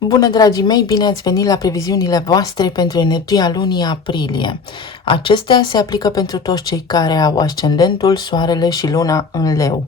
Bună, dragii mei, bine ați venit la previziunile voastre pentru energia lunii aprilie. Acestea se aplică pentru toți cei care au ascendentul, soarele și luna în leu.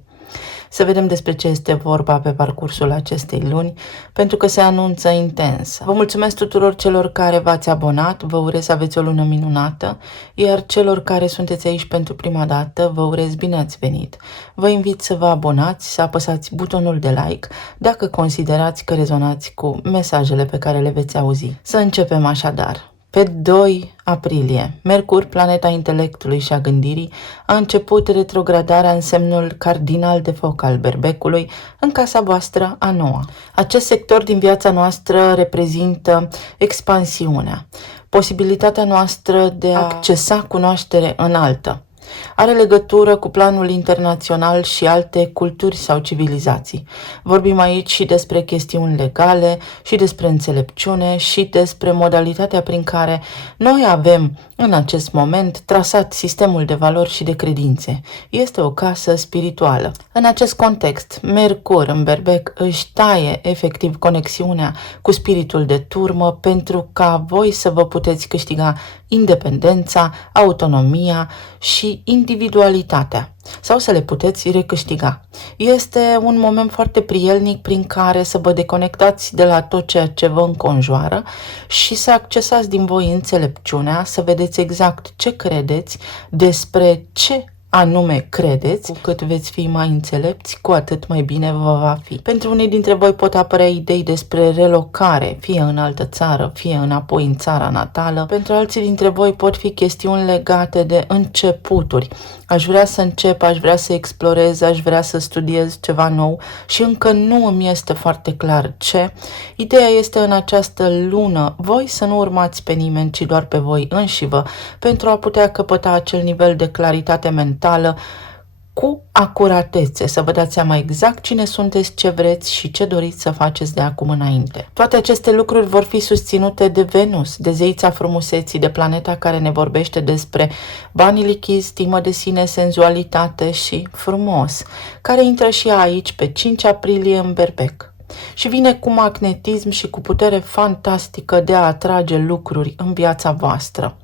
Să vedem despre ce este vorba pe parcursul acestei luni, pentru că se anunță intens. Vă mulțumesc tuturor celor care v-ați abonat, vă urez să aveți o lună minunată, iar celor care sunteți aici pentru prima dată, vă urez bine ați venit. Vă invit să vă abonați, să apăsați butonul de like, dacă considerați că rezonați cu mesajele pe care le veți auzi. Să începem așadar. Pe 2 aprilie, Mercur, planeta intelectului și a gândirii, a început retrogradarea în semnul cardinal de foc al Berbecului, în casa voastră a noua. Acest sector din viața noastră reprezintă expansiunea, posibilitatea noastră de a accesa cunoaștere înaltă. Are legătură cu planul internațional și alte culturi sau civilizații. Vorbim aici și despre chestiuni legale, și despre înțelepciune, și despre modalitatea prin care noi avem în acest moment trasat sistemul de valori și de credințe. Este o casă spirituală. În acest context, Mercur în Berbec își taie efectiv conexiunea cu spiritul de turmă pentru ca voi să vă puteți câștiga independența, autonomia și individualitatea, sau să le puteți recâștiga. Este un moment foarte prielnic prin care să vă deconectați de la tot ceea ce vă înconjoară și să accesați din voi înțelepciunea, să vedeți exact ce credeți, despre ce anume credeți. Cu cât veți fi mai înțelepți, cu atât mai bine vă va fi. Pentru unii dintre voi pot apărea idei despre relocare, fie în altă țară, fie înapoi în țara natală. Pentru alții dintre voi pot fi chestiuni legate de începuturi. Aș vrea să încep, aș vrea să explorez, aș vrea să studiez ceva nou și încă nu îmi este foarte clar ce. Ideea este în această lună voi să nu urmați pe nimeni, ci doar pe voi înșivă, pentru a putea căpăta acel nivel de claritate mentală cu acuratețe, să vă dați seama exact cine sunteți, ce vreți și ce doriți să faceți de acum înainte. Toate aceste lucruri vor fi susținute de Venus, de zeița frumuseții, de planeta care ne vorbește despre banii lichizi, stimă de sine, senzualitate și frumos, care intră și aici pe 5 aprilie în Berbec. Și vine cu magnetism și cu putere fantastică de a atrage lucruri în viața voastră.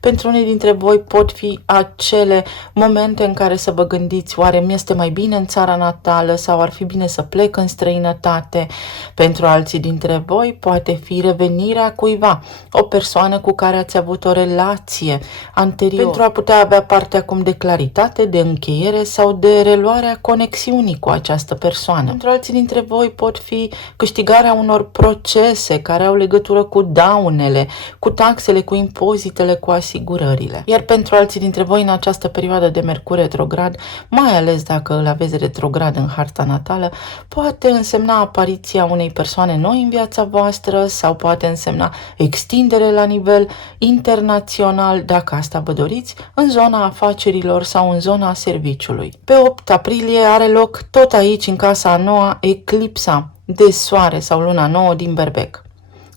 Pentru unii dintre voi pot fi acele momente în care să vă gândiți, oare mi-este mai bine în țara natală sau ar fi bine să plec în străinătate? Pentru alții dintre voi poate fi revenirea cuiva, o persoană cu care ați avut o relație anterior, pentru a putea avea parte acum de claritate, de încheiere sau de reluarea conexiunii cu această persoană. Pentru alții dintre voi pot fi câștigarea unor procese care au legătură cu daunele, cu taxele, cu impozitele, cu asigurările. Iar pentru alții dintre voi în această perioadă de Mercur retrograd, mai ales dacă îl aveți retrograd în harta natală, poate însemna apariția unei persoane noi în viața voastră sau poate însemna extindere la nivel internațional, dacă asta vă doriți, în zona afacerilor sau în zona serviciului. Pe 8 aprilie are loc tot aici, în casa a noua, eclipsa de soare sau luna nouă din Berbec.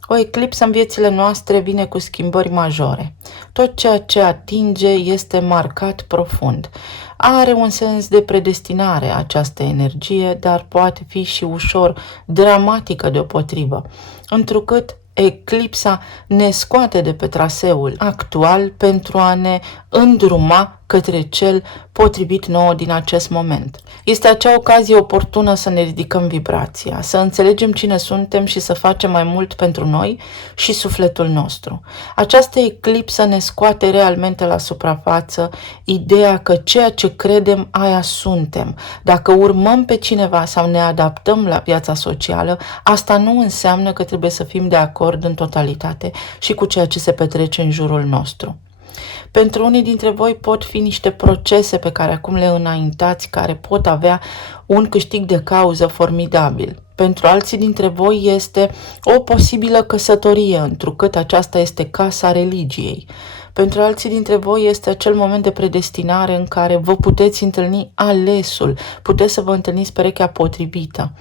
O eclipsă în viețile noastre vine cu schimbări majore. Tot ceea ce atinge este marcat profund. Are un sens de predestinare această energie, dar poate fi și ușor dramatică deopotrivă, întrucât eclipsa ne scoate de pe traseul actual pentru a ne îndruma către cel potrivit nouă din acest moment. Este acea ocazie oportună să ne ridicăm vibrația, să înțelegem cine suntem și să facem mai mult pentru noi și sufletul nostru. Această eclipsă ne scoate realmente la suprafață ideea că ceea ce credem, aia suntem. Dacă urmăm pe cineva sau ne adaptăm la viața socială, asta nu înseamnă că trebuie să fim de acord în totalitate și cu ceea ce se petrece în jurul nostru. Pentru unii dintre voi pot fi niște procese pe care acum le înaintați, care pot avea un câștig de cauză formidabil. Pentru alții dintre voi este o posibilă căsătorie, întrucât aceasta este casa religiei. Pentru alții dintre voi este acel moment de predestinare în care vă puteți întâlni alesul, puteți să vă întâlniți perechea potrivită.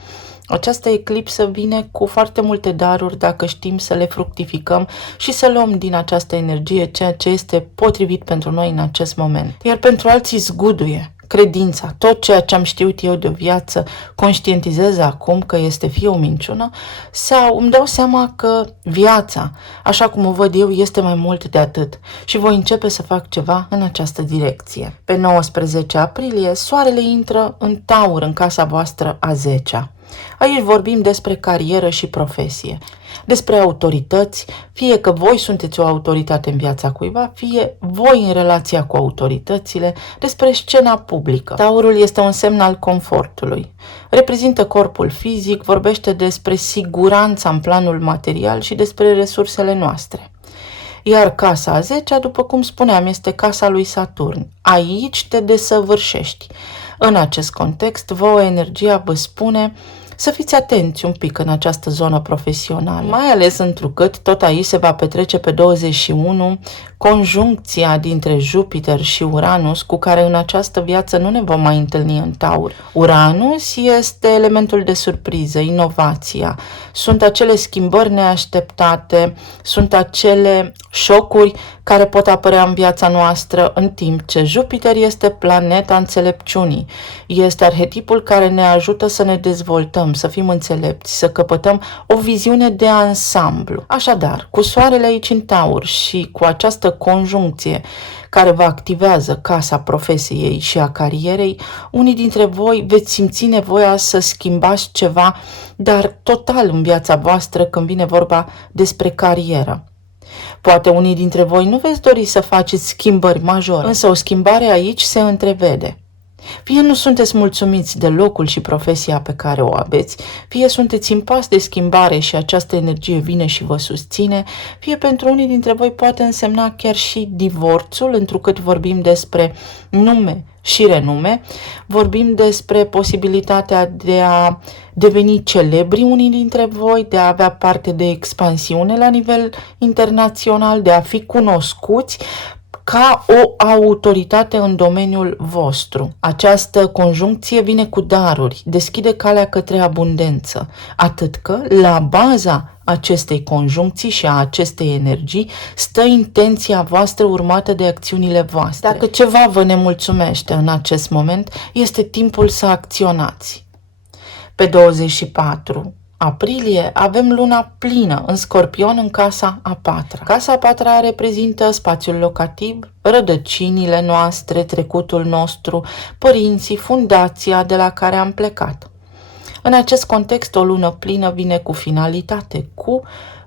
Această eclipsă vine cu foarte multe daruri dacă știm să le fructificăm și să luăm din această energie ceea ce este potrivit pentru noi în acest moment. Iar pentru alții zguduie, credința, tot ceea ce am știut eu de viață, conștientizez acum că este fie o minciună sau îmi dau seama că viața, așa cum o văd eu, este mai mult de atât și voi începe să fac ceva în această direcție. Pe 19 aprilie, soarele intră în Taur, în casa voastră a 10-a. Aici vorbim despre carieră și profesie, despre autorități, fie că voi sunteți o autoritate în viața cuiva, fie voi în relația cu autoritățile, despre scena publică. Taurul este un semn al confortului. Reprezintă corpul fizic, vorbește despre siguranța în planul material și despre resursele noastre. Iar casa a 10-a, după cum spuneam, este casa lui Saturn. Aici te desăvârșești. În acest context, vouă energia vă spune să fiți atenți un pic în această zonă profesională, mai ales întrucât tot aici se va petrece pe 21 conjuncția dintre Jupiter și Uranus, cu care în această viață nu ne vom mai întâlni în Taur. Uranus este elementul de surpriză, inovația. Sunt acele schimbări neașteptate, sunt acele șocuri care pot apărea în viața noastră, în timp ce Jupiter este planeta înțelepciunii. Este arhetipul care ne ajută să ne dezvoltăm, să fim înțelepți, să căpătăm o viziune de ansamblu. Așadar, cu soarele aici în Taur și cu această conjuncție care vă activează casa profesiei și a carierei, unii dintre voi veți simți nevoia să schimbați ceva, dar total în viața voastră când vine vorba despre carieră. Poate unii dintre voi nu veți dori să faceți schimbări majore, însă o schimbare aici se întrevede. Fie nu sunteți mulțumiți de locul și profesia pe care o aveți, fie sunteți în pas de schimbare și această energie vine și vă susține, fie pentru unii dintre voi poate însemna chiar și divorțul, întrucât vorbim despre nume și renume, vorbim despre posibilitatea de a deveni celebri unii dintre voi, de a avea parte de expansiune la nivel internațional, de a fi cunoscuți ca o autoritate în domeniul vostru. Această conjuncție vine cu daruri, deschide calea către abundență, atât că la baza acestei conjuncții și a acestei energii stă intenția voastră urmată de acțiunile voastre. Dacă ceva vă nemulțumește în acest moment, este timpul să acționați. Pe 24 aprilie avem luna plină în Scorpion în casa a 4-a. Casa a 4-a reprezintă spațiul locativ, rădăcinile noastre, trecutul nostru, părinții, fundația de la care am plecat. În acest context, o lună plină vine cu finalitate, cu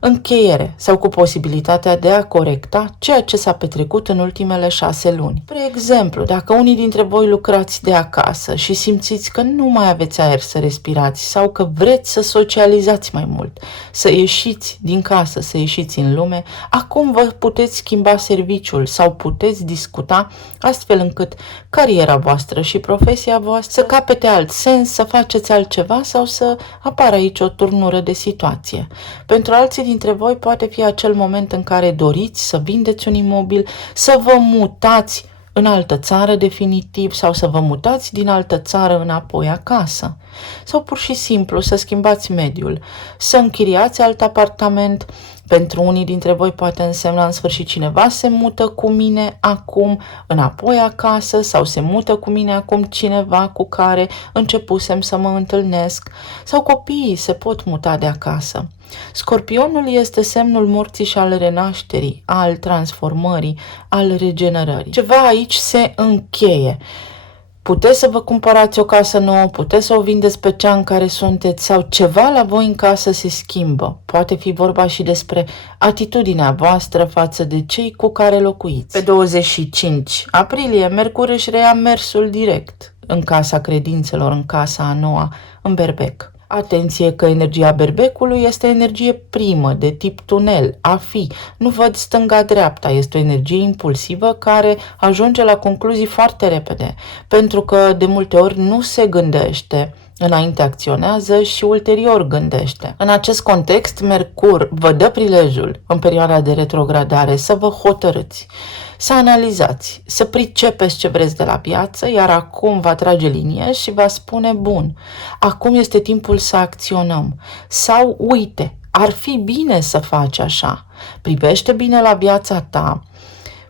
încheiere sau cu posibilitatea de a corecta ceea ce s-a petrecut în ultimele 6 luni. Spre exemplu, dacă unii dintre voi lucrați de acasă și simțiți că nu mai aveți aer să respirați sau că vreți să socializați mai mult, să ieșiți din casă, să ieșiți în lume, acum vă puteți schimba serviciul sau puteți discuta astfel încât cariera voastră și profesia voastră să capete alt sens, să faceți altceva sau să apară aici o turnură de situație. Pentru alții dintre voi poate fi acel moment în care doriți să vindeți un imobil, să vă mutați în altă țară definitiv sau să vă mutați din altă țară înapoi acasă. Sau pur și simplu să schimbați mediul, să închiriați alt apartament. Pentru unii dintre voi poate însemna în sfârșit cineva se mută cu mine acum înapoi acasă sau se mută cu mine acum cineva cu care începusem să mă întâlnesc sau copiii se pot muta de acasă. Scorpionul este semnul morții și al renașterii, al transformării, al regenerării. Ceva aici se încheie. Puteți să vă cumpărați o casă nouă, puteți să o vindeți pe cea în care sunteți sau ceva la voi în casă se schimbă. Poate fi vorba și despre atitudinea voastră față de cei cu care locuiți. Pe 25 aprilie, Mercur își reia mersul direct în casa credințelor, în casa a 9-a, în Berbec. Atenție că energia berbecului este energie primă, de tip tunel, a fi. Nu văd stânga-dreapta, este o energie impulsivă care ajunge la concluzii foarte repede, pentru că de multe ori nu se gândește, înainte acționează și ulterior gândește. În acest context, Mercur vă dă prilejul, în perioada de retrogradare, să vă hotărâți, să analizați, să pricepeți ce vreți de la viață, iar acum va trage linie și va spune, bun, acum este timpul să acționăm. Sau, uite, ar fi bine să faci așa, privește bine la viața ta,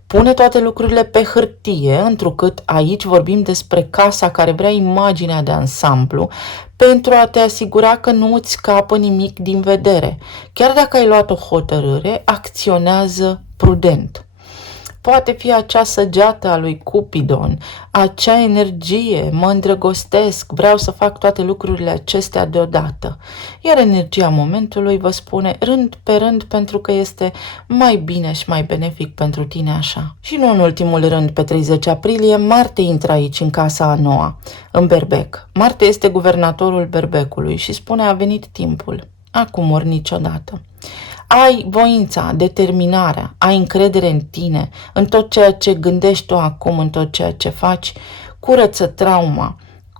Pune toate lucrurile pe hârtie, întrucât aici vorbim despre casa care vrea imaginea de ansamblu, pentru a te asigura că nu îți scapă nimic din vedere. Chiar dacă ai luat o hotărâre, acționează prudent. Poate fi acea săgeată a lui Cupidon, acea energie, mă îndrăgostesc, vreau să fac toate lucrurile acestea deodată. Iar energia momentului vă spune rând pe rând, pentru că este mai bine și mai benefic pentru tine așa. Și nu în ultimul rând, pe 30 aprilie, Marte intră aici în casa a noua, în Berbec. Marte este guvernatorul Berbecului și spune a venit timpul, acum ori niciodată. Ai voința, determinarea, ai încredere în tine, în tot ceea ce gândești tu acum, în tot ceea ce faci, curăță trauma,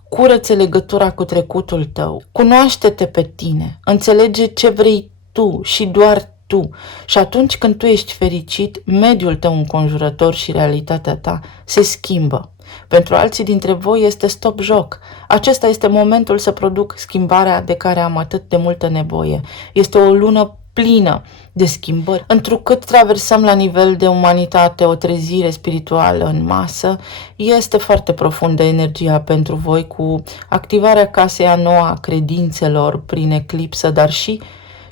curăță legătura cu trecutul tău, cunoaște-te pe tine, înțelege ce vrei tu și doar tu. Și atunci când tu ești fericit, mediul tău înconjurător și realitatea ta se schimbă. Pentru alții dintre voi este stop joc. Acesta este momentul să produc schimbarea de care am atât de multă nevoie. Este o lună plină de schimbări. Întrucât traversăm la nivel de umanitate o trezire spirituală în masă, este foarte profundă energia pentru voi cu activarea casei a noua a credințelor prin eclipsă, dar și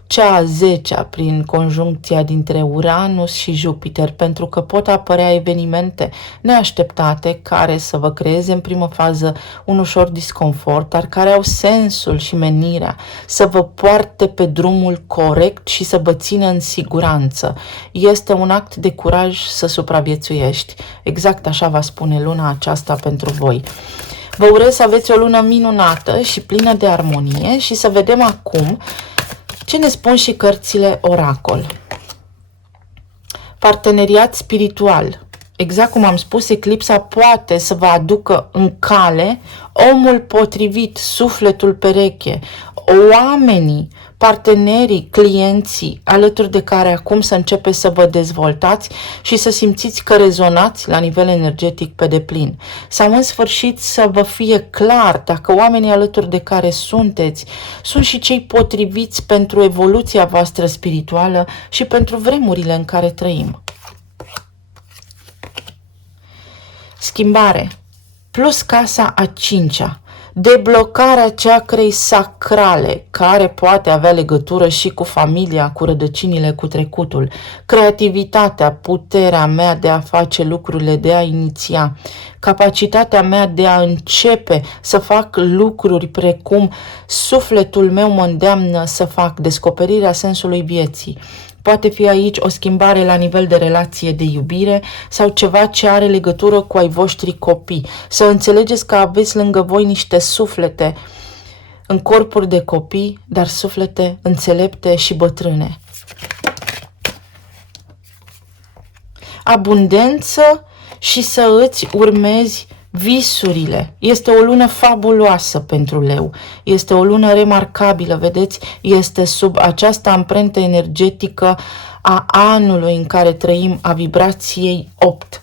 cea a 10-a prin conjuncția dintre Uranus și Jupiter, pentru că pot apărea evenimente neașteptate care să vă creeze în primă fază un ușor disconfort, dar care au sensul și menirea să vă poarte pe drumul corect și să vă țină în siguranță. Este un act de curaj să supraviețuiești. Exact așa va spune luna aceasta pentru voi. Vă urez să aveți o lună minunată și plină de armonie și să vedem acum ce ne spun și cărțile oracol. Parteneriat spiritual. Exact cum am spus, eclipsa poate să vă aducă în cale omul potrivit, sufletul pereche, oamenii, partenerii, clienții, alături de care acum să începeți să vă dezvoltați și să simțiți că rezonați la nivel energetic pe deplin. Sau în sfârșit să vă fie clar dacă oamenii alături de care sunteți sunt și cei potriviți pentru evoluția voastră spirituală și pentru vremurile în care trăim. Schimbare. Plus casa a 5-a. Deblocarea ceacrei sacrale, care poate avea legătură și cu familia, cu rădăcinile, cu trecutul, creativitatea, puterea mea de a face lucrurile, de a iniția, capacitatea mea de a începe să fac lucruri precum sufletul meu mă îndeamnă să fac, descoperirea sensului vieții. Poate fi aici o schimbare la nivel de relație de iubire sau ceva ce are legătură cu ai voștri copii. Să înțelegeți că aveți lângă voi niște suflete în corpuri de copii, dar suflete înțelepte și bătrâne. Abundență și să îți urmezi visurile. Este o lună fabuloasă pentru leu. Este o lună remarcabilă, vedeți? Este sub această amprentă energetică a anului în care trăim, a vibrației 8.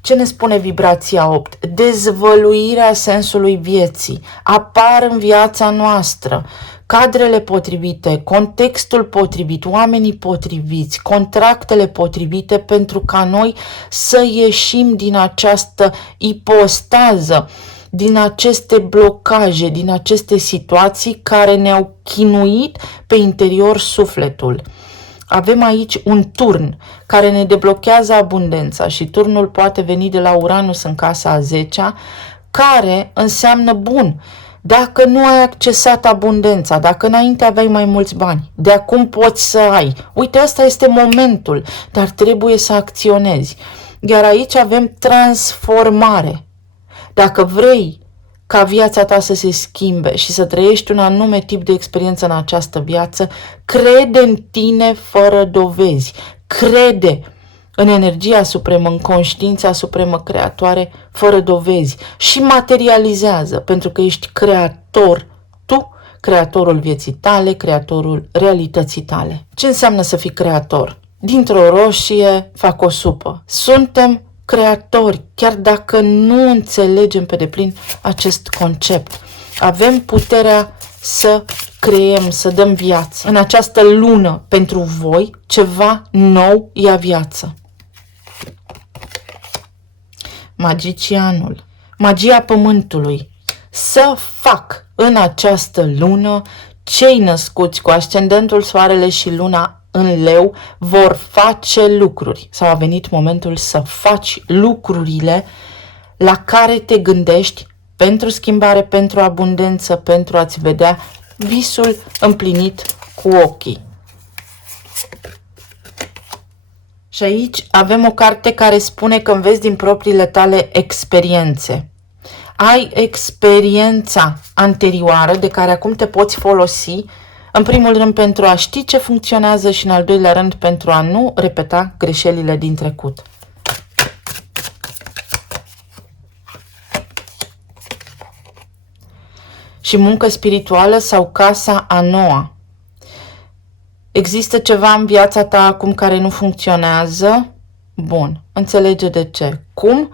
Ce ne spune vibrația 8? Dezvăluirea sensului vieții. Apar în viața noastră cadrele potrivite, contextul potrivit, oamenii potriviți, contractele potrivite pentru ca noi să ieșim din această ipostază, din aceste blocaje, din aceste situații care ne-au chinuit pe interior sufletul. Avem aici un turn care ne deblochează abundența și turnul poate veni de la Uranus în casa a 10-a, care înseamnă bun. Dacă nu ai accesat abundența, dacă înainte aveai mai mulți bani, de acum poți să ai. Uite, ăsta este momentul, dar trebuie să acționezi. Iar aici avem transformare. Dacă vrei ca viața ta să se schimbe și să trăiești un anume tip de experiență în această viață, crede în tine fără dovezi. Crede în energia supremă, în conștiința supremă creatoare, fără dovezi și materializează, pentru că ești creator, tu, creatorul vieții tale, creatorul realității tale. Ce înseamnă să fii creator? Dintr-o roșie fac o supă. Suntem creatori, chiar dacă nu înțelegem pe deplin acest concept. Avem puterea să creăm, să dăm viață. În această lună, pentru voi, ceva nou ia viață. magicianul, magia pământului. Să fac în această lună cei născuți cu ascendentul soarele și luna în leu vor face lucruri. Sau a venit momentul să faci lucrurile la care te gândești pentru schimbare, pentru abundență, pentru a-ți vedea visul împlinit cu ochii. Și aici avem o carte care spune că înveți din propriile tale experiențe. Ai experiența anterioară de care acum te poți folosi, în primul rând pentru a ști ce funcționează și în al doilea rând pentru a nu repeta greșelile din trecut. Și muncă spirituală sau casa a noua. Există ceva în viața ta acum care nu funcționează? Bun, înțelege de ce. Cum?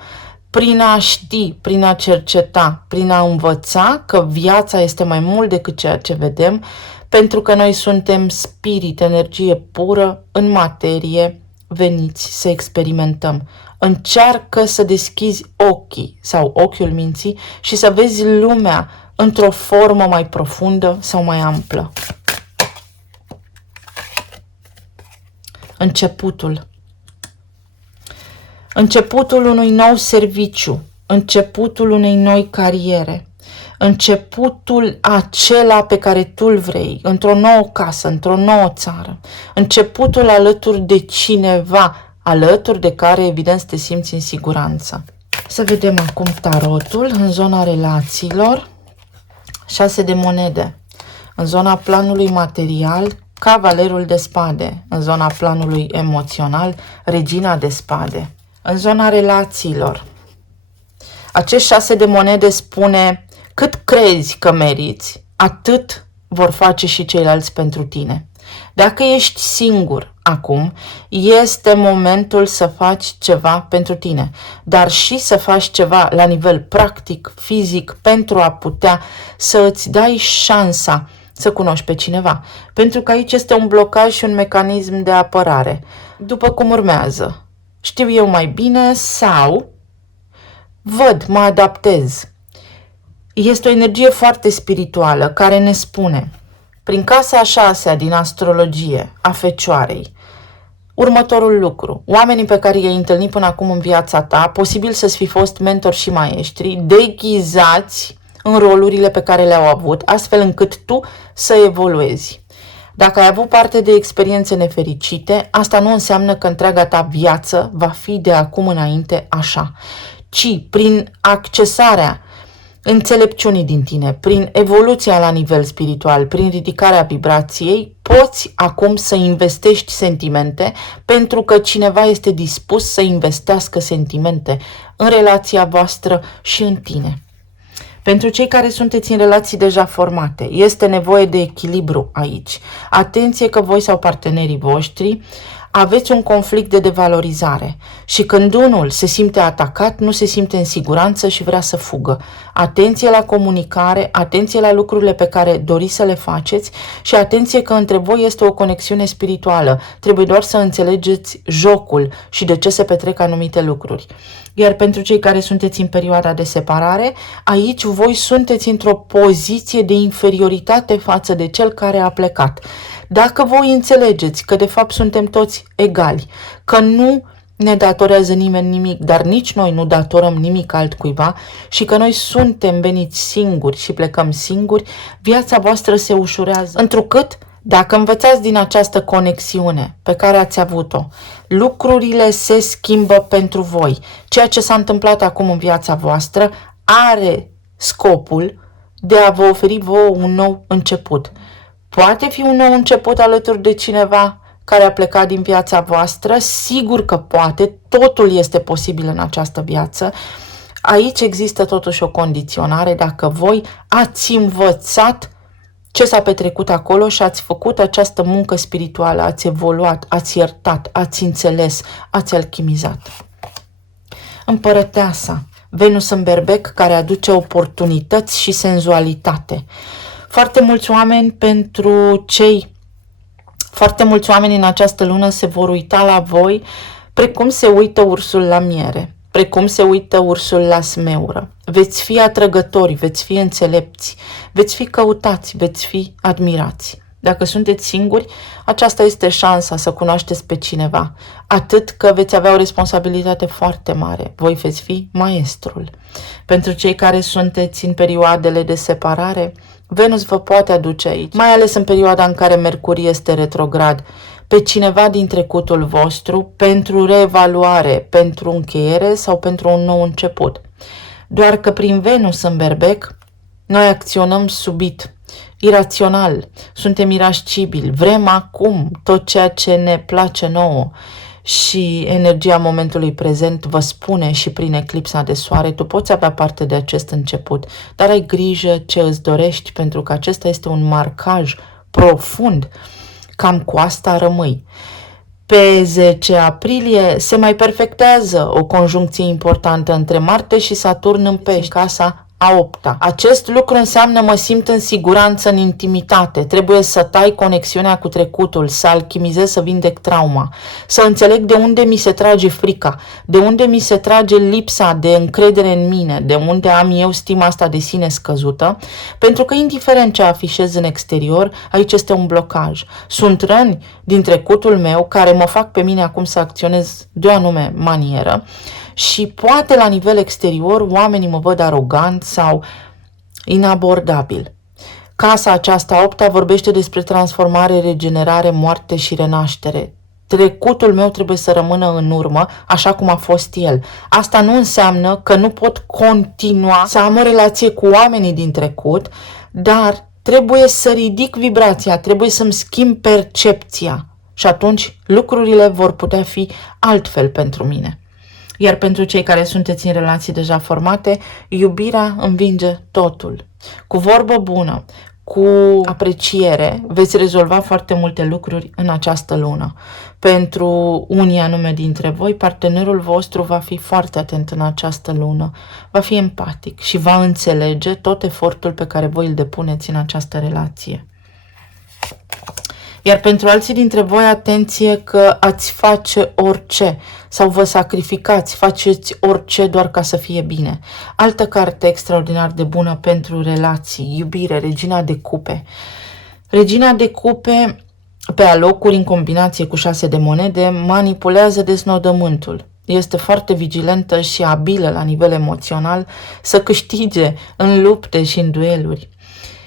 Prin a ști, prin a cerceta, prin a învăța că viața este mai mult decât ceea ce vedem, pentru că noi suntem spirit, energie pură, în materie, veniți să experimentăm. Încearcă să deschizi ochii sau ochiul minții și să vezi lumea într-o formă mai profundă sau mai amplă. Începutul. Începutul unui nou serviciu, începutul unei noi cariere, începutul acela pe care tu îl vrei, într-o nouă casă, într-o nouă țară, începutul alături de cineva, alături de care evident te simți în siguranță. Să vedem acum tarotul în zona relațiilor, 6 de monede, în zona planului material, cavalerul de spade, în zona planului emoțional, regina de spade. În zona relațiilor, acești 6 de monede spune cât crezi că meriți, atât vor face și ceilalți pentru tine. Dacă ești singur acum, este momentul să faci ceva pentru tine, dar și să faci ceva la nivel practic, fizic, pentru a putea să îți dai șansa să cunoști pe cineva. Pentru că aici este un blocaj și un mecanism de apărare. După cum urmează. Știu eu mai bine sau văd, mă adaptez. Este o energie foarte spirituală care ne spune, prin casa a 6-a din astrologie a Fecioarei, următorul lucru. Oamenii pe care i-ai întâlnit până acum în viața ta, posibil să-ți fi fost mentori și maestri, deghizați în rolurile pe care le-au avut, astfel încât tu să evoluezi. Dacă ai avut parte de experiențe nefericite, asta nu înseamnă că întreaga ta viață va fi de acum înainte așa, ci prin accesarea înțelepciunii din tine, prin evoluția la nivel spiritual, prin ridicarea vibrației, poți acum să investești sentimente pentru că cineva este dispus să investească sentimente în relația voastră și în tine. Pentru cei care sunteți în relații deja formate, este nevoie de echilibru aici. Atenție că voi sau partenerii voștri aveți un conflict de devalorizare și când unul se simte atacat, nu se simte în siguranță și vrea să fugă. Atenție la comunicare, atenție la lucrurile pe care doriți să le faceți și atenție că între voi este o conexiune spirituală. Trebuie doar să înțelegeți jocul și de ce se petrec anumite lucruri. Iar pentru cei care sunteți în perioada de separare, aici voi sunteți într-o poziție de inferioritate față de cel care a plecat. Dacă voi înțelegeți că de fapt suntem toți egali, că nu ne datorează nimeni nimic, dar nici noi nu datorăm nimic altcuiva și că noi suntem veniți singuri și plecăm singuri, viața voastră se ușurează. Întrucât, dacă învățați din această conexiune pe care ați avut-o, lucrurile se schimbă pentru voi. Ceea ce s-a întâmplat acum în viața voastră are scopul de a vă oferi vouă un nou început. Poate fi un nou început alături de cineva care a plecat din viața voastră? Sigur că poate, totul este posibil în această viață. Aici există totuși o condiționare dacă voi ați învățat ce s-a petrecut acolo și ați făcut această muncă spirituală, ați evoluat, ați iertat, ați înțeles, ați alchimizat. Împărăteasa, Venus în berbec, care aduce oportunități și senzualitate. Foarte mulți oameni în această lună se vor uita la voi precum se uită ursul la miere. precum se uită ursul la smeură. Veți fi atrăgători, veți fi înțelepți, veți fi căutați, veți fi admirați. Dacă sunteți singuri, aceasta este șansa să cunoașteți pe cineva, atât că veți avea o responsabilitate foarte mare. Voi veți fi maestrul. Pentru cei care sunteți în perioadele de separare, Venus vă poate aduce aici, mai ales în perioada în care Mercur este retrograd, pe cineva din trecutul vostru pentru reevaluare, pentru încheiere sau pentru un nou început. Doar că prin Venus în Berbec, noi acționăm subit, irațional, suntem irascibili, vrem acum tot ceea ce ne place nouă și energia momentului prezent vă spune și prin eclipsa de soare, tu poți avea parte de acest început, dar ai grijă ce îți dorești pentru că acesta este un marcaj profund, cam cu asta rămâi. Pe 10 aprilie se mai perfectează o conjuncție importantă între Marte și Saturn în Pești, casa a 8-a. Acest lucru înseamnă mă simt în siguranță, în intimitate. Trebuie să tai conexiunea cu trecutul, să alchimizez, să vindec trauma, să înțeleg de unde mi se trage frica, de unde mi se trage lipsa de încredere în mine, de unde am eu stima asta de sine scăzută, pentru că indiferent ce afișez în exterior, aici este un blocaj. Sunt răni din trecutul meu care mă fac pe mine acum să acționez de o anume manieră, și poate la nivel exterior oamenii mă văd arogant sau inabordabil. Casa aceasta 8-a vorbește despre transformare, regenerare, moarte și renaștere. Trecutul meu trebuie să rămână în urmă, așa cum a fost el. Asta nu înseamnă că nu pot continua să am o relație cu oamenii din trecut, dar trebuie să ridic vibrația, trebuie să-mi schimb percepția și atunci lucrurile vor putea fi altfel pentru mine. Iar pentru cei care sunteți în relații deja formate, iubirea învinge totul. Cu vorbă bună, cu apreciere, veți rezolva foarte multe lucruri în această lună. Pentru unii anume dintre voi, partenerul vostru va fi foarte atent în această lună, va fi empatic și va înțelege tot efortul pe care voi îl depuneți în această relație. Iar pentru alții dintre voi, atenție că ați face orice sau vă sacrificați, faceți orice doar ca să fie bine. Altă carte extraordinar de bună pentru relații, iubire, Regina de Cupe. Regina de Cupe, pe alocuri, în combinație cu 6 de monede, manipulează desnodământul. Este foarte vigilentă și abilă la nivel emoțional să câștige în lupte și în dueluri.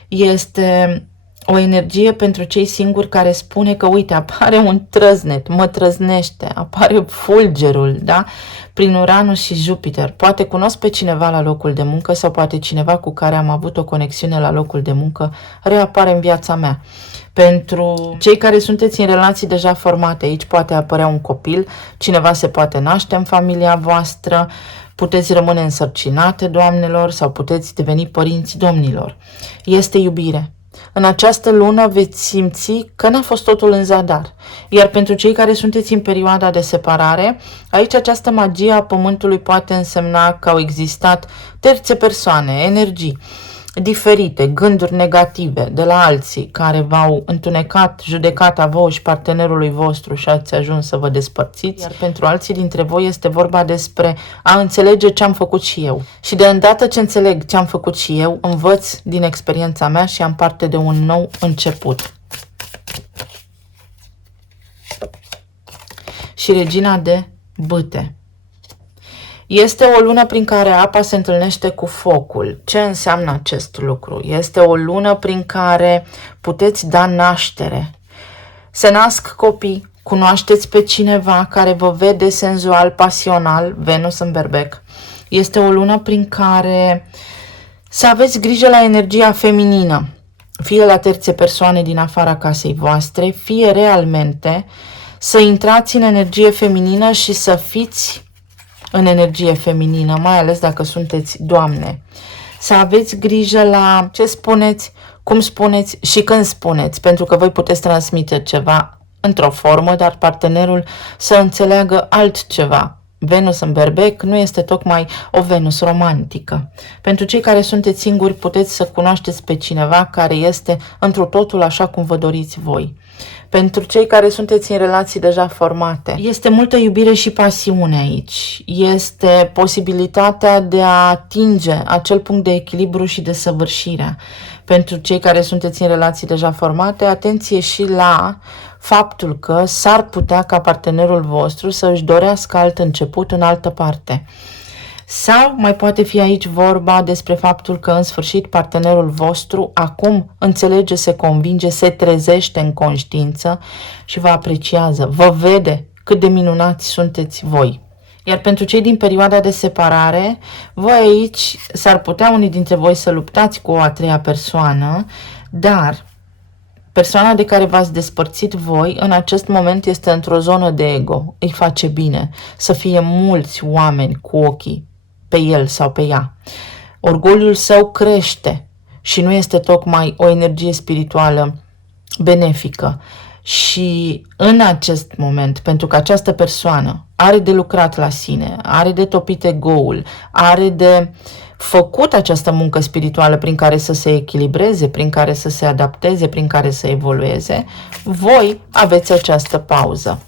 Este o energie pentru cei singuri care spune că, uite, apare un trăznet, mă trăznește, apare fulgerul, da? Prin Uranus și Jupiter. Poate cunosc pe cineva la locul de muncă sau poate cineva cu care am avut o conexiune la locul de muncă reapare în viața mea. Pentru cei care sunteți în relații deja formate, aici poate apărea un copil, cineva se poate naște în familia voastră, puteți rămâne însărcinate, doamnelor, sau puteți deveni părinți domnilor. Este iubire. În această lună veți simți că n-a fost totul în zadar. Iar pentru cei care sunteți în perioada de separare, aici această magie a pământului poate însemna că au existat terțe persoane, energii diferite, gânduri negative de la alții care v-au întunecat judecata vouă și partenerului vostru și ați ajuns să vă despărțiți. Iar pentru alții dintre voi este vorba despre a înțelege ce am făcut și eu. Și de îndată ce înțeleg ce am făcut și eu, învăț din experiența mea și am parte de un nou început. Și Regina de Bâte. Este o lună prin care apa se întâlnește cu focul. Ce înseamnă acest lucru? Este o lună prin care puteți da naștere. Se nasc copii, cunoașteți pe cineva care vă vede senzual, pasional, Venus în Berbec. Este o lună prin care să aveți grijă la energia feminină, fie la terțe persoane din afara casei voastre, fie realmente să intrați în energie feminină și să fiți în energie feminină, mai ales dacă sunteți doamne. Să aveți grijă la ce spuneți, cum spuneți și când spuneți, pentru că voi puteți transmite ceva într-o formă, dar partenerul să înțeleagă altceva Venus în berbec nu este tocmai o Venus romantică. Pentru cei care sunteți singuri, puteți să cunoașteți pe cineva care este întru totul așa cum vă doriți voi. Pentru cei care sunteți în relații deja formate, este multă iubire și pasiune aici. Este posibilitatea de a atinge acel punct de echilibru și de săvârșire. Pentru cei care sunteți în relații deja formate, atenție și la faptul că s-ar putea ca partenerul vostru să își dorească alt început în altă parte. Sau mai poate fi aici vorba despre faptul că în sfârșit partenerul vostru acum înțelege, se convinge, se trezește în conștiință și vă apreciază, vă vede cât de minunați sunteți voi. Iar pentru cei din perioada de separare, voi aici s-ar putea unii dintre voi să luptați cu o a treia persoană, dar persoana de care v-ați despărțit voi în acest moment este într-o zonă de ego. Îi face bine să fie mulți oameni cu ochii pe el sau pe ea. Orgoliul său crește și nu este tocmai o energie spirituală benefică. Și în acest moment, pentru că această persoană are de lucrat la sine, are de topit ego-ul, are de făcut această muncă spirituală prin care să se echilibreze, prin care să se adapteze, prin care să evolueze, voi aveți această pauză.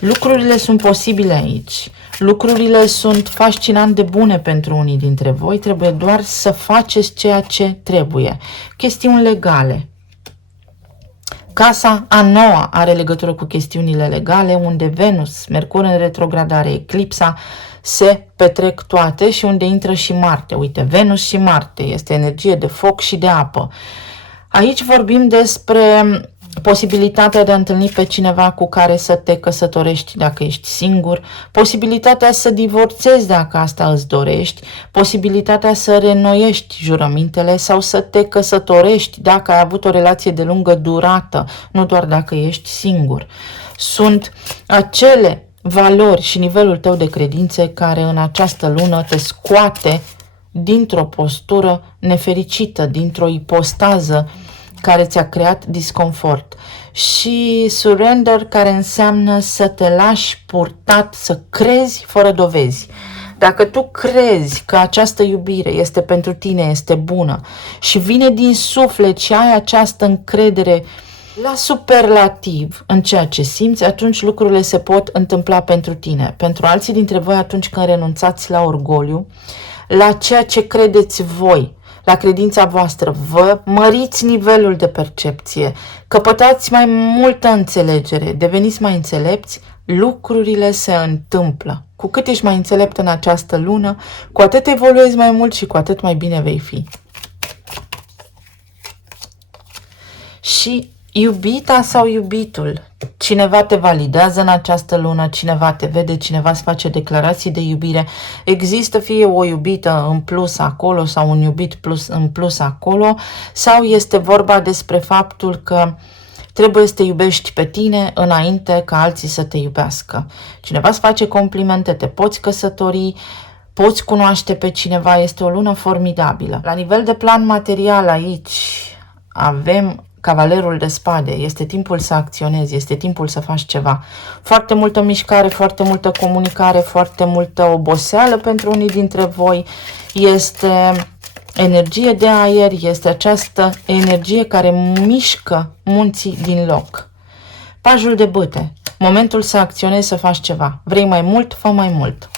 Lucrurile sunt posibile aici. Lucrurile sunt fascinant de bune pentru unii dintre voi, trebuie doar să faceți ceea ce trebuie. Chestiuni legale. Casa a noua are legătură cu chestiunile legale, unde Venus, Mercur în retrogradare, eclipsa, se petrec toate și unde intră și Marte. Uite, Venus și Marte este energie de foc și de apă. Aici vorbim despre posibilitatea de a întâlni pe cineva cu care să te căsătorești dacă ești singur, posibilitatea să divorțezi dacă asta îți dorești, posibilitatea să reînnoiești jurămintele sau să te căsătorești dacă ai avut o relație de lungă durată, nu doar dacă ești singur. Sunt acele valori și nivelul tău de credințe care în această lună te scoate dintr-o postură nefericită, dintr-o ipostază care ți-a creat disconfort. Și surrender, care înseamnă să te lași purtat, să crezi fără dovezi. Dacă tu crezi că această iubire este pentru tine, este bună și vine din suflet și ai această încredere la superlativ în ceea ce simți, atunci lucrurile se pot întâmpla pentru tine. Pentru alții dintre voi, atunci când renunțați la orgoliu, la ceea ce credeți voi, la credința voastră, vă măriți nivelul de percepție, căpătați mai multă înțelegere, deveniți mai înțelepți, lucrurile se întâmplă. Cu cât ești mai înțelept în această lună, cu atât evoluezi mai mult și cu atât mai bine vei fi. Și iubita sau iubitul, cineva te validează în această lună, cineva te vede, cineva îți face declarații de iubire, există fie o iubită în plus acolo sau un iubit în plus acolo, sau este vorba despre faptul că trebuie să te iubești pe tine înainte ca alții să te iubească. Cineva îți face complimente, te poți căsători, poți cunoaște pe cineva, este o lună formidabilă. La nivel de plan material aici avem Cavalerul de spade, este timpul să acționezi, este timpul să faci ceva. Foarte multă mișcare, foarte multă comunicare, foarte multă oboseală pentru unii dintre voi. Este energie de aer, este această energie care mișcă munții din loc. Pajul de bâte, momentul să acționezi, să faci ceva. Vrei mai mult, fă mai mult.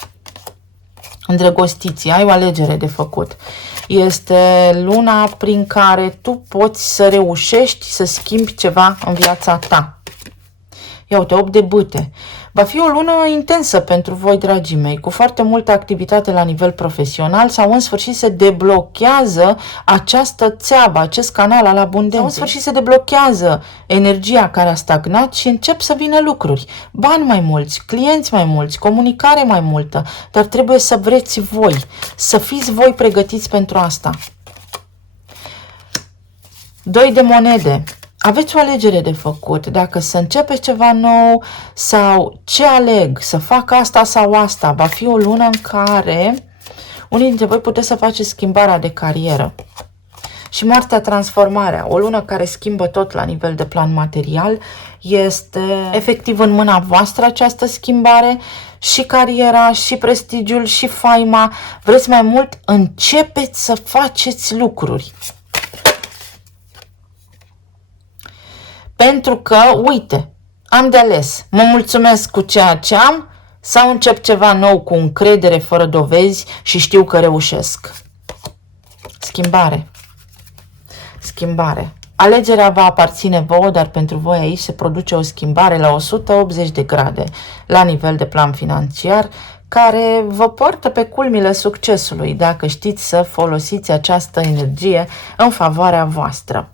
Îndrăgostiții, ai o alegere de făcut. Este luna prin care tu poți să reușești să schimbi ceva în viața ta. Ia uite, 8 de bâte. Va fi o lună intensă pentru voi, dragii mei, cu foarte multă activitate la nivel profesional sau în sfârșit se deblochează această țeavă, acest canal al abundenței. Sau în sfârșit se deblochează energia care a stagnat și încep să vină lucruri. Bani mai mulți, clienți mai mulți, comunicare mai multă, dar trebuie să vreți voi, să fiți voi pregătiți pentru asta. 2 de monede. Aveți o alegere de făcut, dacă să începeți ceva nou sau ce aleg, să fac asta sau asta. Va fi o lună în care unii dintre voi puteți să faceți schimbarea de carieră. Și moartea, transformarea, o lună care schimbă tot la nivel de plan material, Este efectiv în mâna voastră această schimbare, și cariera, și prestigiul, și faima. Vreți mai mult? Începeți să faceți lucruri. Pentru că, uite, am de ales. Mă mulțumesc cu ceea ce am sau încep ceva nou cu încredere, fără dovezi și știu că reușesc. Schimbare. Schimbare. Alegerea va aparține vouă, dar pentru voi aici se produce o schimbare la 180 de grade la nivel de plan financiar, care vă poartă pe culmile succesului dacă știți să folosiți această energie în favoarea voastră.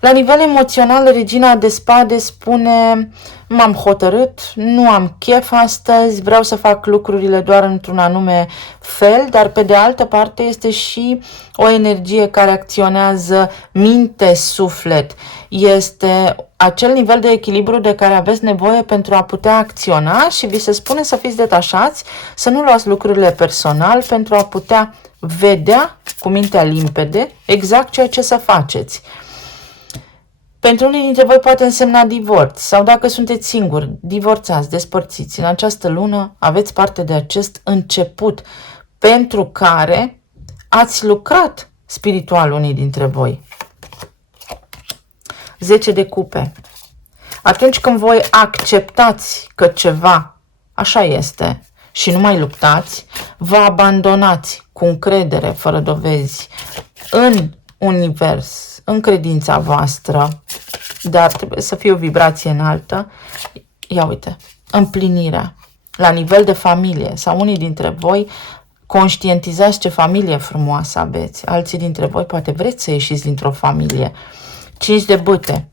La nivel emoțional, Regina de Spade spune: m-am hotărât, nu am chef astăzi, vreau să fac lucrurile doar într-un anume fel, dar pe de altă parte este și o energie care acționează minte, suflet. Este acel nivel de echilibru de care aveți nevoie pentru a putea acționa și vi se spune să fiți detașați, să nu luați lucrurile personal pentru a putea vedea cu mintea limpede exact ceea ce să faceți. Pentru unii dintre voi poate însemna divorț sau dacă sunteți singuri, divorțați, despărțiți. În această lună aveți parte de acest început pentru care ați lucrat spiritual unii dintre voi. 10 de cupe. Atunci când voi acceptați că ceva așa este și nu mai luptați, vă abandonați cu încredere, fără dovezi, în univers, în credința voastră, dar trebuie să fie o vibrație înaltă. Ia uite, împlinirea la nivel de familie sau unii dintre voi conștientizați ce familie frumoasă aveți. Alții dintre voi poate vreți să ieșiți dintr-o familie. 5 de bâte.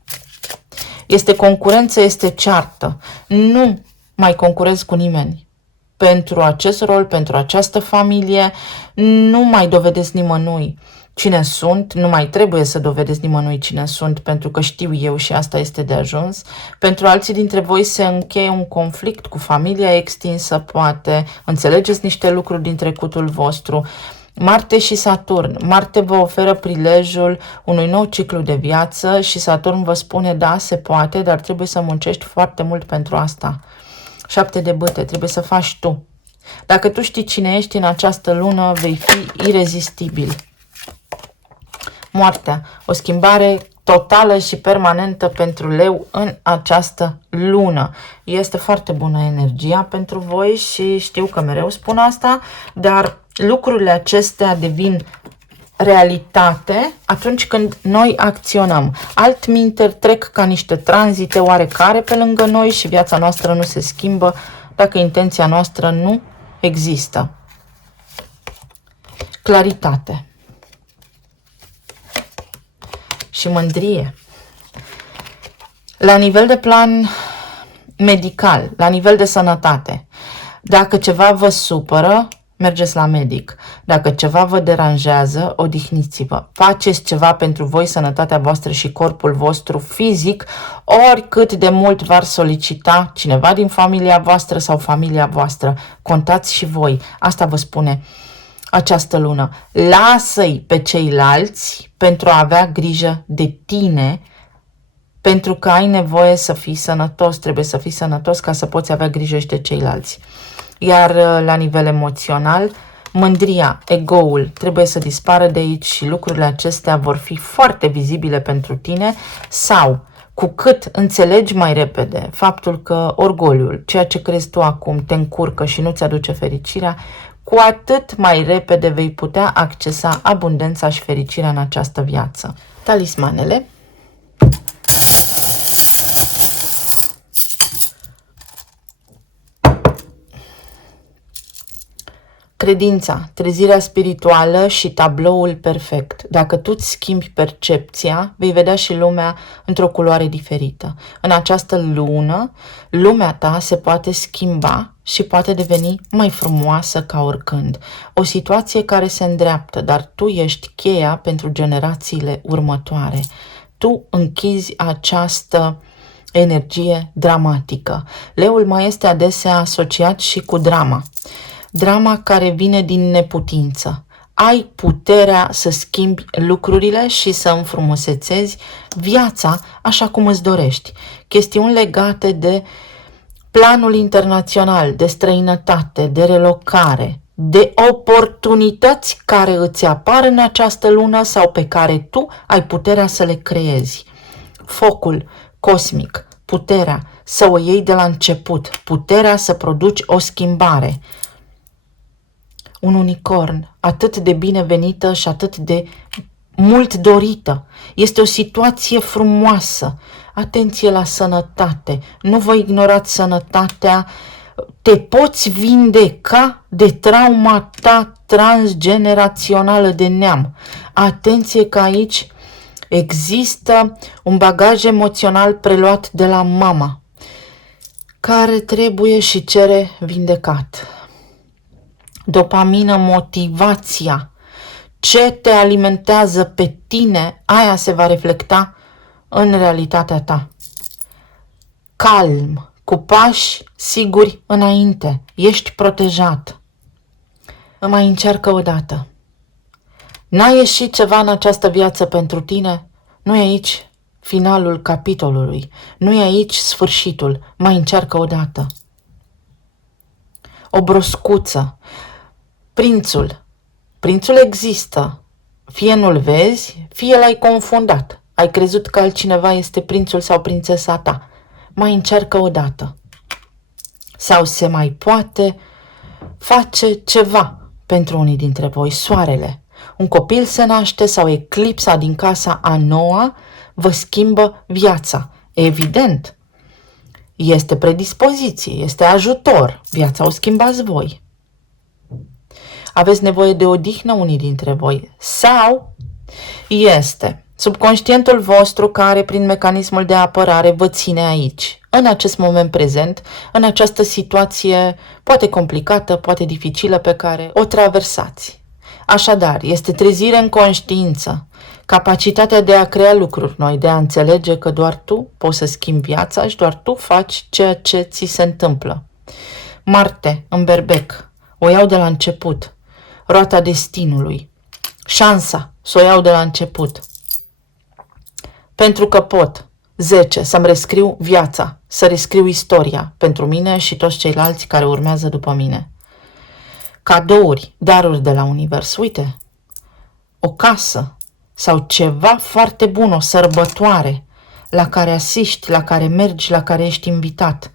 Este concurență, este ceartă. Nu mai concurez cu nimeni. Pentru acest rol, pentru această familie, nu mai dovedeți nimănui cine sunt, nu mai trebuie să dovedeți nimănui cine sunt, pentru că știu eu și asta este de ajuns. Pentru alții dintre voi se încheie un conflict cu familia extinsă, poate, înțelegeți niște lucruri din trecutul vostru. Marte și Saturn. Marte vă oferă prilejul unui nou ciclu de viață și Saturn vă spune: da, se poate, dar trebuie să muncești foarte mult pentru asta. 7 de bâte, trebuie să faci tu. Dacă tu știi cine ești în această lună, vei fi irezistibil. Moartea, o schimbare totală și permanentă pentru Leu în această lună. Este foarte bună energia pentru voi și știu că mereu spun asta, dar lucrurile acestea devin realitate atunci când noi acționăm. Altminteri trec ca niște tranzite oarecare pe lângă noi și viața noastră nu se schimbă dacă intenția noastră nu există. Claritate și mândrie. La nivel de plan medical, la nivel de sănătate, dacă ceva vă supără, mergeți la medic. Dacă ceva vă deranjează, odihniți-vă. Faceți ceva pentru voi, sănătatea voastră și corpul vostru fizic, oricât de mult v-ar solicita cineva din familia voastră sau familia voastră. Contați și voi. Asta vă spune această lună. Lasă-i pe ceilalți pentru a avea grijă de tine, pentru că ai nevoie să fii sănătos. Trebuie să fii sănătos ca să poți avea grijă și de ceilalți. Iar la nivel emoțional, mândria, ego-ul trebuie să dispară de aici și lucrurile acestea vor fi foarte vizibile pentru tine, sau cu cât înțelegi mai repede faptul că orgoliul, ceea ce crezi tu acum, te încurcă și nu-ți aduce fericirea, cu atât mai repede vei putea accesa abundența și fericirea în această viață. Talismanele. Credința, trezirea spirituală și tabloul perfect. Dacă tu îți schimbi percepția, vei vedea și lumea într-o culoare diferită. În această lună, lumea ta se poate schimba și poate deveni mai frumoasă ca oricând. O situație care se îndreaptă, dar tu ești cheia pentru generațiile următoare. Tu închizi această energie dramatică. Leul mai este adesea asociat și cu drama. Drama care vine din neputință. ai puterea să schimbi lucrurile și să înfrumusețezi viața așa cum îți dorești. Chestiuni legate de planul internațional, de străinătate, de relocare, de oportunități care îți apar în această lună sau pe care tu ai puterea să le creezi. Focul cosmic, puterea să o iei de la început, puterea să produci o schimbare. Un unicorn atât de binevenită și atât de mult dorită. Este o situație frumoasă. Atenție la sănătate. Nu vă ignorați sănătatea. Te poți vindeca de trauma ta transgenerațională de neam. Atenție că aici există un bagaj emoțional preluat de la mama, care trebuie și cere vindecat. Dopamină, motivația. Ce te alimentează pe tine, aia se va reflecta în realitatea ta. Calm, cu pași siguri înainte, ești protejat. Mai încearcă o dată. N-a ieșit ceva în această viață pentru tine? Nu e aici finalul capitolului, nu e aici sfârșitul, mai încearcă o dată. O broscuță. Prințul există, fie nu-l vezi, fie l-ai confundat. Ai crezut că altcineva este prințul sau prințesa ta. Mai încearcă o dată. Sau se mai poate face ceva pentru unii dintre voi. Soarele. Un copil se naște sau eclipsa din casa a noua vă schimbă viața. Evident, este predispoziție, este ajutor. Viața o schimbați voi. Aveți nevoie de odihnă unii dintre voi. Sau este subconștientul vostru care prin mecanismul de apărare vă ține aici, în acest moment prezent, în această situație poate complicată, poate dificilă pe care o traversați. Așadar, este trezire în conștiință, capacitatea de a crea lucruri noi, de a înțelege că doar tu poți să schimbi viața și doar tu faci ceea ce ți se întâmplă. Marte, în berbec, o iau de la început. Roata destinului. Șansa, să o iau de la început. Pentru că pot. 10. Să-mi rescriu viața, să rescriu istoria pentru mine și toți ceilalți care urmează după mine. Cadouri, daruri de la univers. Uite, o casă sau ceva foarte bun, o sărbătoare la care asiști, la care mergi, la care ești invitat.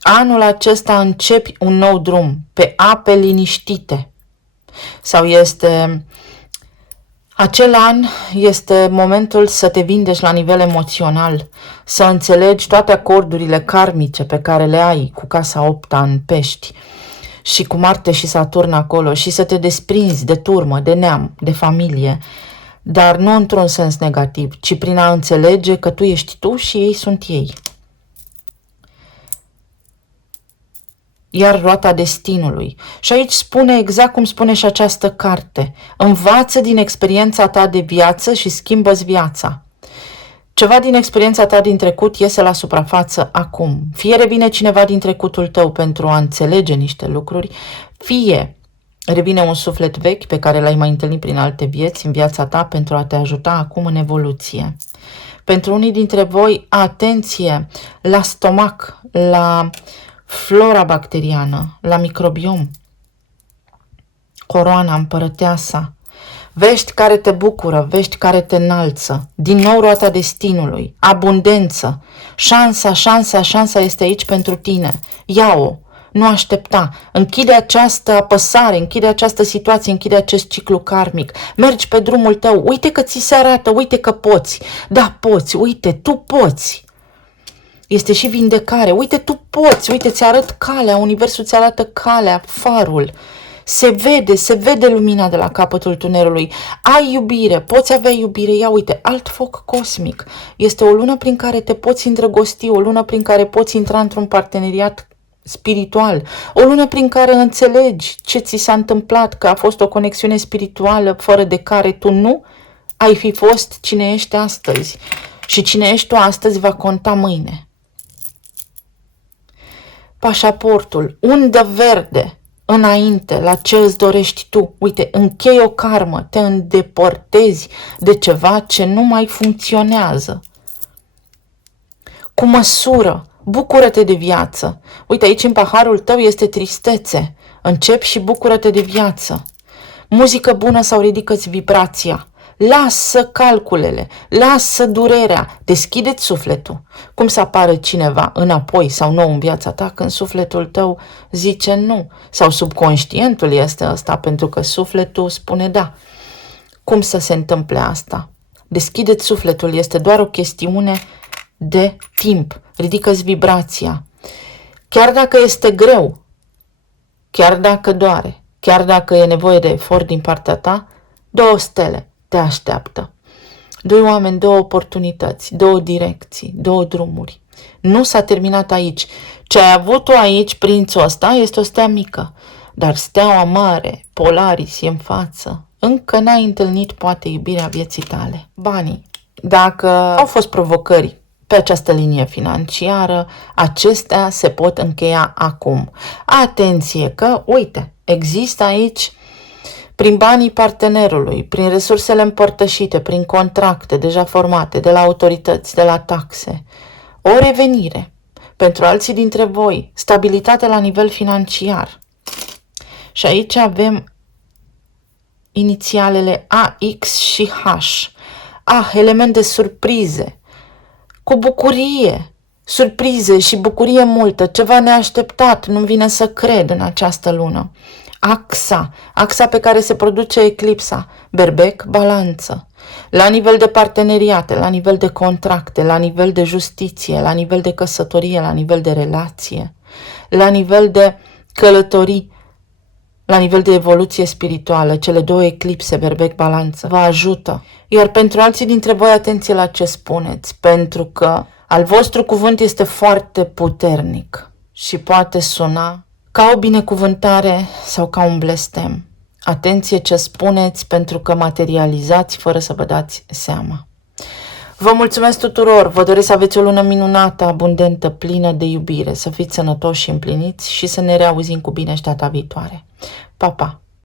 Anul acesta începi un nou drum pe ape liniștite. Sau este acel an, este momentul să te vindești la nivel emoțional, să înțelegi toate acordurile karmice pe care le ai cu casa 8-a în Pești și cu Marte și Saturn acolo și să te desprinzi de turmă, de neam, de familie, dar nu într-un sens negativ, ci prin a înțelege că tu ești tu și ei sunt ei. Iar roata destinului. Și aici spune exact cum spune și această carte. Învață din experiența ta de viață și schimbă-ți viața. Ceva din experiența ta din trecut iese la suprafață acum. Fie revine cineva din trecutul tău pentru a înțelege niște lucruri, fie revine un suflet vechi pe care l-ai mai întâlnit prin alte vieți în viața ta pentru a te ajuta acum în evoluție. Pentru unii dintre voi, atenție la stomac, la flora bacteriană, la microbiom, coroana, împărăteasa, vești care te bucură, vești care te înalță, din nou roata destinului, abundență, șansa este aici pentru tine, ia-o, nu aștepta, închide această apăsare, închide această situație, închide acest ciclu karmic, mergi pe drumul tău, uite că ți se arată, uite că poți, da poți, uite, tu poți. Este și vindecare. Uite, tu poți. Uite, ți arăt calea. Universul ți arată calea, farul. Se vede lumina de la capătul tunelului. Ai iubire, poți avea iubire. Ia uite, alt foc cosmic. Este o lună prin care te poți îndrăgosti, o lună prin care poți intra într-un parteneriat spiritual, o lună prin care înțelegi ce ți s-a întâmplat, că a fost o conexiune spirituală fără de care tu nu ai fi fost cine ești astăzi. Și cine ești tu astăzi va conta mâine. Pașaportul, undă verde, înainte la ce îți dorești tu. Uite, închei o karmă, te îndepărtezi de ceva ce nu mai funcționează. Cu măsură, bucură-te de viață. Uite, aici în paharul tău este tristețe. Începi și bucură-te de viață. Muzică bună sau ridică-ți vibrația. Lasă calculele, lasă durerea, deschide-ți sufletul. Cum să apară cineva înapoi sau nou în viața ta când sufletul tău zice nu? Sau subconștientul este ăsta pentru că sufletul spune da. Cum să se întâmple asta? Deschide-ți sufletul, este doar o chestiune de timp. Ridică-ți vibrația. Chiar dacă este greu, chiar dacă doare, chiar dacă e nevoie de efort din partea ta, 2 stele te așteaptă. 2 oameni, 2 oportunități, 2 direcții, 2 drumuri. Nu s-a terminat aici. Ce ai avut tu aici, prințul ăsta, este o stea mică. Dar steaua mare, Polaris, e în față. Încă n-ai întâlnit, poate, iubirea vieții tale. Banii. Dacă au fost provocări pe această linie financiară, acestea se pot încheia acum. Atenție că, uite, există aici prin banii partenerului, prin resursele împărtășite, prin contracte deja formate de la autorități, de la taxe, o revenire. Pentru alții dintre voi, stabilitate la nivel financiar. Și aici avem inițialele A, X și H. Element de surprize, cu bucurie, surprize și bucurie multă, ceva neașteptat, nu-mi vine să cred în această lună. Axa pe care se produce eclipsa, berbec, balanță. La nivel de parteneriate, la nivel de contracte, la nivel de justiție, la nivel de căsătorie, la nivel de relație, la nivel de călătorii, la nivel de evoluție spirituală, cele 2 eclipse, berbec, balanță, vă ajută. Iar pentru alții dintre voi, atenție la ce spuneți, pentru că al vostru cuvânt este foarte puternic și poate suna ca o binecuvântare sau ca un blestem. Atenție ce spuneți, pentru că materializați fără să vă dați seama. Vă mulțumesc tuturor, vă doresc să aveți o lună minunată, abundentă, plină de iubire, să fiți sănătoși și împliniți și să ne reauzim cu bine și data viitoare. Pa, pa!